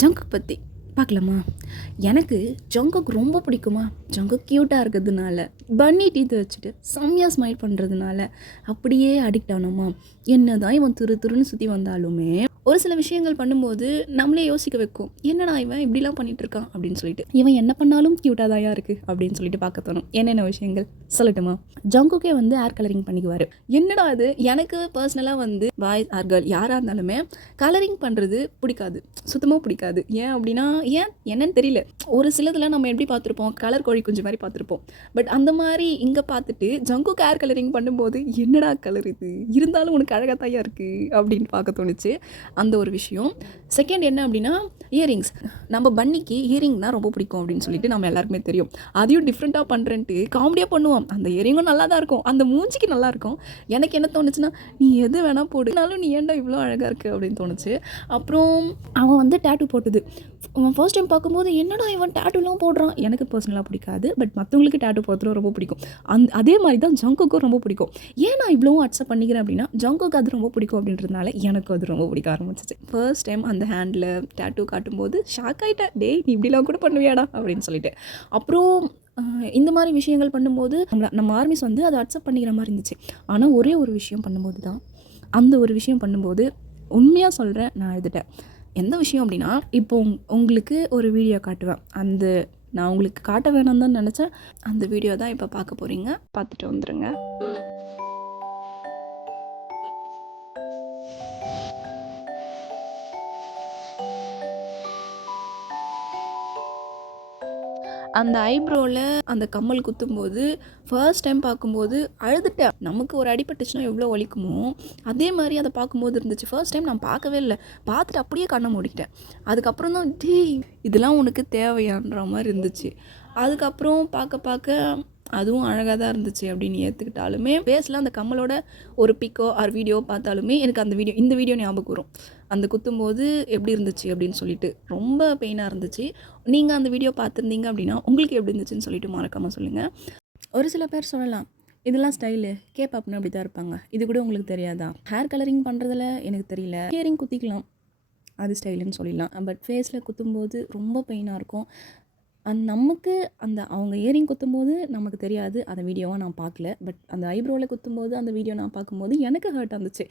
Jungkook பற்றி பார்க்கலாமா? எனக்கு ஜங்குக் ரொம்ப பிடிக்குமா. ஜங்குக் க்யூட்டாக இருக்கிறதுனால, பன்னி டீத்தை வச்சுட்டு செம்மையாக ஸ்மைல் பண்ணுறதுனால அப்படியே அடிக்ட் ஆனோமா. என்ன தான் இவன் துரு துருன்னு சுற்றி வந்தாலுமே ஒரு சில விஷயங்கள் பண்ணும்போது நம்மளே யோசிக்க வைக்கும், என்னடா இவன் இப்படிலாம் பண்ணிகிட்ருக்கான் அப்படின்னு சொல்லிட்டு. இவன் என்ன பண்ணாலும் க்யூட்டாக தான் இருக்குது அப்படின்னு சொல்லிட்டு பார்க்க தோணும். என்னென்ன விஷயங்கள் சொல்லட்டுமா? ஜங்குக்கே வந்து ஹேர் கலரிங் பண்ணிக்குவார். என்னடா அது, எனக்கு பர்சனலாக வந்து பாய்ஸ் ஆர் கேர்ள் யாராக இருந்தாலுமே கலரிங் பண்ணுறது பிடிக்காது, சுத்தமாக பிடிக்காது. ஏன் அப்படின்னா என்னன்னு தெரியல. ஒரு சிலதில் நம்ம எப்படி பார்த்துருப்போம், கலர் கோழி குஞ்சு மாதிரி பார்த்துருப்போம். பட் அந்த மாதிரி இங்கே பார்த்துட்டு ஜங்குக் ஹேர் கலரிங் பண்ணும்போது என்னடா கலர் இது, இருந்தாலும் உனக்கு அழகாக தாயா இருக்குது அப்படின்னு பார்க்க தோணுச்சு. அந்த ஒரு விஷயம். செகண்ட் என்ன அப்படின்னா இயரிங்ஸ். நம்ம பன்னிக்கு இயரிங்னா ரொம்ப பிடிக்கும் அப்படின்னு சொல்லிட்டு நம்ம எல்லாருக்குமே தெரியும். அதையும் டிஃப்ரெண்ட்டாக பண்ணுறேன்ட்டு காமெடியாக பண்ணுவோம். அந்த இயரிங்கும் நல்லா தான் இருக்கும், அந்த மூஞ்சிக்கு நல்லா இருக்கும். எனக்கு என்ன தோணுச்சுன்னா, நீ எது வேணால் போடுனாலும் நீ ஏன்டா இவ்வளோ அழகாக இருக்குது அப்படின்னு தோணுச்சு. அப்புறம் அவன் வந்து டேட்டூ போட்டது ஃபர்ஸ்ட் டைம் பார்க்கும்போது என்னடா இவன் டேட்டூலாம் போடுறான். எனக்கு பர்சனலாக பிடிக்காது, பட் மற்றவங்களுக்கு டேட்டூ போடுறது ரொம்ப பிடிக்கும். அதே மாதிரி தான் ஜங்குக்கும் ரொம்ப பிடிக்கும். ஏன் நான் இவ்வளோ அக்செப்ட் பண்ணிக்கிறேன் அப்படின்னா, ஜங்குக்கு அது ரொம்ப பிடிக்கும் அப்படின்றதுனால எனக்கு அது ரொம்ப பிடிக்க ஆரம்பிச்சிச்சு. ஃபர்ஸ்ட் டைம் அந்த ஹேண்டில் டேட்டூ காட்டும்போது ஷாக் ஆகிட்டேன். டேய் நீ இப்படிலாம் கூட பண்ணுவியாடா அப்படின்னு சொல்லிட்டு. அப்புறம் இந்த மாதிரி விஷயங்கள் பண்ணும்போது நம்ம ஆர்மிஸ் வந்து அதை அக்செப்ட் பண்ணிக்கிற மாதிரி இருந்துச்சு. ஆனால் ஒரே ஒரு விஷயம் பண்ணும்போது தான், அந்த ஒரு விஷயம் பண்ணும்போது உண்மையாக சொல்கிறேன், நான் எழுதிட்டேன். எந்த விஷயம் அப்படின்னா, இப்போ உங்களுக்கு ஒரு வீடியோ காட்டுவேன். நான் உங்களுக்கு காட்ட வேணாம் தான் நினச்சேன். அந்த வீடியோ தான் இப்போ பார்க்க போகிறீங்க. பார்த்துட்டு வந்துடுங்க. அந்த ஐப்ரோவில் அந்த கம்மல் குத்தும்போது ஃபர்ஸ்ட் டைம் பார்க்கும்போது அழுதுட்டேன். நமக்கு ஒரு அடிபட்டுச்சுன்னா எவ்வளோ வலிக்குமோ அதே மாதிரி அதை பார்க்கும்போது இருந்துச்சு. ஃபர்ஸ்ட் டைம் நான் பார்க்கவே இல்லை, பார்த்துட்டு அப்படியே கண்ணை மூடிக்கிட்டேன். அதுக்கப்புறம் தான் இதெல்லாம் உனக்கு தேவையான்ற மாதிரி இருந்துச்சு. அதுக்கப்புறம் பார்க்க அதுவும் அழகாக தான் இருந்துச்சு அப்படின்னு ஏற்றுக்கிட்டாலுமே, ஃபேஸில் அந்த கம்மலோட ஒரு பிக்கோ ஆர் வீடியோ பார்த்தாலுமே எனக்கு இந்த வீடியோ ஞாபகம் வரும். அந்த குத்தும்போது எப்படி இருந்துச்சு அப்படின்னு சொல்லிட்டு ரொம்ப பெயினாக இருந்துச்சு. நீங்கள் அந்த வீடியோ பார்த்துருந்தீங்க அப்படின்னா உங்களுக்கு எப்படி இருந்துச்சுன்னு சொல்லிட்டு மறக்காமல் சொல்லுங்கள். ஒரு சில பேர் சொல்லலாம், இதெல்லாம் ஸ்டைலு, கேபாப்னு அப்படி தான் இருப்பாங்க, இது கூட உங்களுக்கு தெரியாதா? ஹேர் கலரிங் பண்ணுறதுல எனக்கு தெரியல, ஹியரிங் குத்திக்கலாம் அது ஸ்டைலுன்னு சொல்லிடலாம். பட் ஃபேஸில் குத்தும்போது ரொம்ப பெயினாக இருக்கும். நமக்கு அவங்க இயரிங் குத்தும்போது நமக்கு தெரியாது, அந்த வீடியோவாக நான் பார்க்கல. பட் அந்த ஐப்ரோவில் குத்தும்போது அந்த வீடியோ நான் பார்க்கும்போது எனக்கு ஹர்ட் இருந்துச்சு.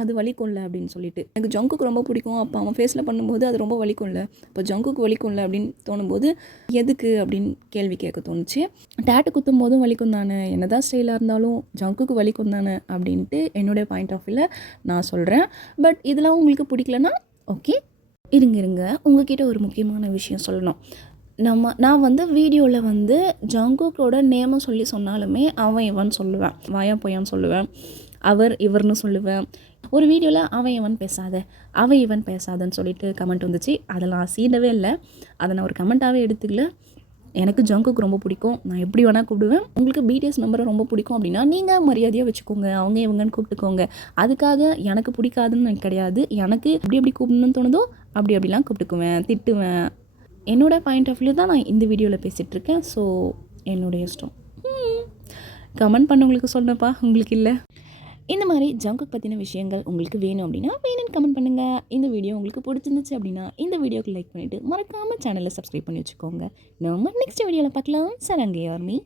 அது வலிக்கும்ல அப்படின்னு சொல்லிட்டு. எனக்கு ஜங்குக்கு ரொம்ப பிடிக்கும். அப்போ அவன் ஃபேஸில் பண்ணும்போது அது ரொம்ப வலிக்கும்ல, இப்போ ஜங்குக்கு வலிக்கும்ல அப்படின்னு தோணும்போது எதுக்கு அப்படின்னு கேள்வி கேட்க தோணுச்சு. டேட்டு குத்தும் போதும் வலிக்கும் தானே, என்னதான் ஸ்டைலாக இருந்தாலும் ஜங்குக்கு வலிக்கும் தானே அப்படின்ட்டு என்னுடைய பாயிண்ட் ஆஃப் வியூவில் நான் சொல்கிறேன். பட் இதெல்லாம் உங்களுக்கு பிடிக்கலன்னா ஓகே, இருங்க உங்ககிட்ட ஒரு முக்கியமான விஷயம் சொல்லணும். நான் வந்து வீடியோவில் வந்து ஜங்குக்கோட நேமை சொன்னாலுமே அவன் இவன் சொல்லுவேன், வாயா போயான்னு சொல்லுவேன், அவர் இவர்னு சொல்லுவேன். ஒரு வீடியோவில் அவன் இவன் பேசாத, அவன் இவன் பேசாதன்னு சொல்லிட்டு கமெண்ட் வந்துச்சு. அதெல்லாம் சீடவே இல்லை, அதை நான் ஒரு கமெண்ட்டாகவே எடுத்துக்கல. எனக்கு ஜங்குக்கு ரொம்ப பிடிக்கும், நான் எப்படி வேணால் கூப்பிடுவேன். உங்களுக்கு பிடிஎஸ் மெம்பரை ரொம்ப பிடிக்கும் அப்படின்னா நீங்கள் மரியாதையாக வச்சுக்கோங்க, அவங்க இவங்கன்னு கூப்பிட்டுக்கோங்க. அதுக்காக எனக்கு பிடிக்காதுன்னு கிடையாது. எனக்கு எப்படி கூப்பிடணும்னு தோணுதோ அப்படிலாம் கூப்பிட்டுக்குவேன், திட்டுவேன். என்னோடய பாயிண்ட் ஆஃப் வியூ தான் நான் இந்த வீடியோவில் பேசிகிட்ருக்கேன். ஸோ என்னுடைய இஷ்டம். கமெண்ட் பண்ணவங்களுக்கு சொன்னப்பா, உங்களுக்கு இல்லை. இந்த மாதிரி ஜங்குக் பற்றின விஷயங்கள் உங்களுக்கு வேணும் அப்படின்னா வேணும்னு கமெண்ட் பண்ணுங்கள். இந்த வீடியோ உங்களுக்கு பிடிச்சிருந்துச்சு அப்படின்னா இந்த வீடியோக்கு லைக் பண்ணிவிட்டு மறக்காமல் சேனலை சப்ஸ்கிரைப் பண்ணி வச்சுக்கோங்க. நம்ம நெக்ஸ்ட் வீடியோவில் பார்க்கலாம். சரங்கே ஆர்மி.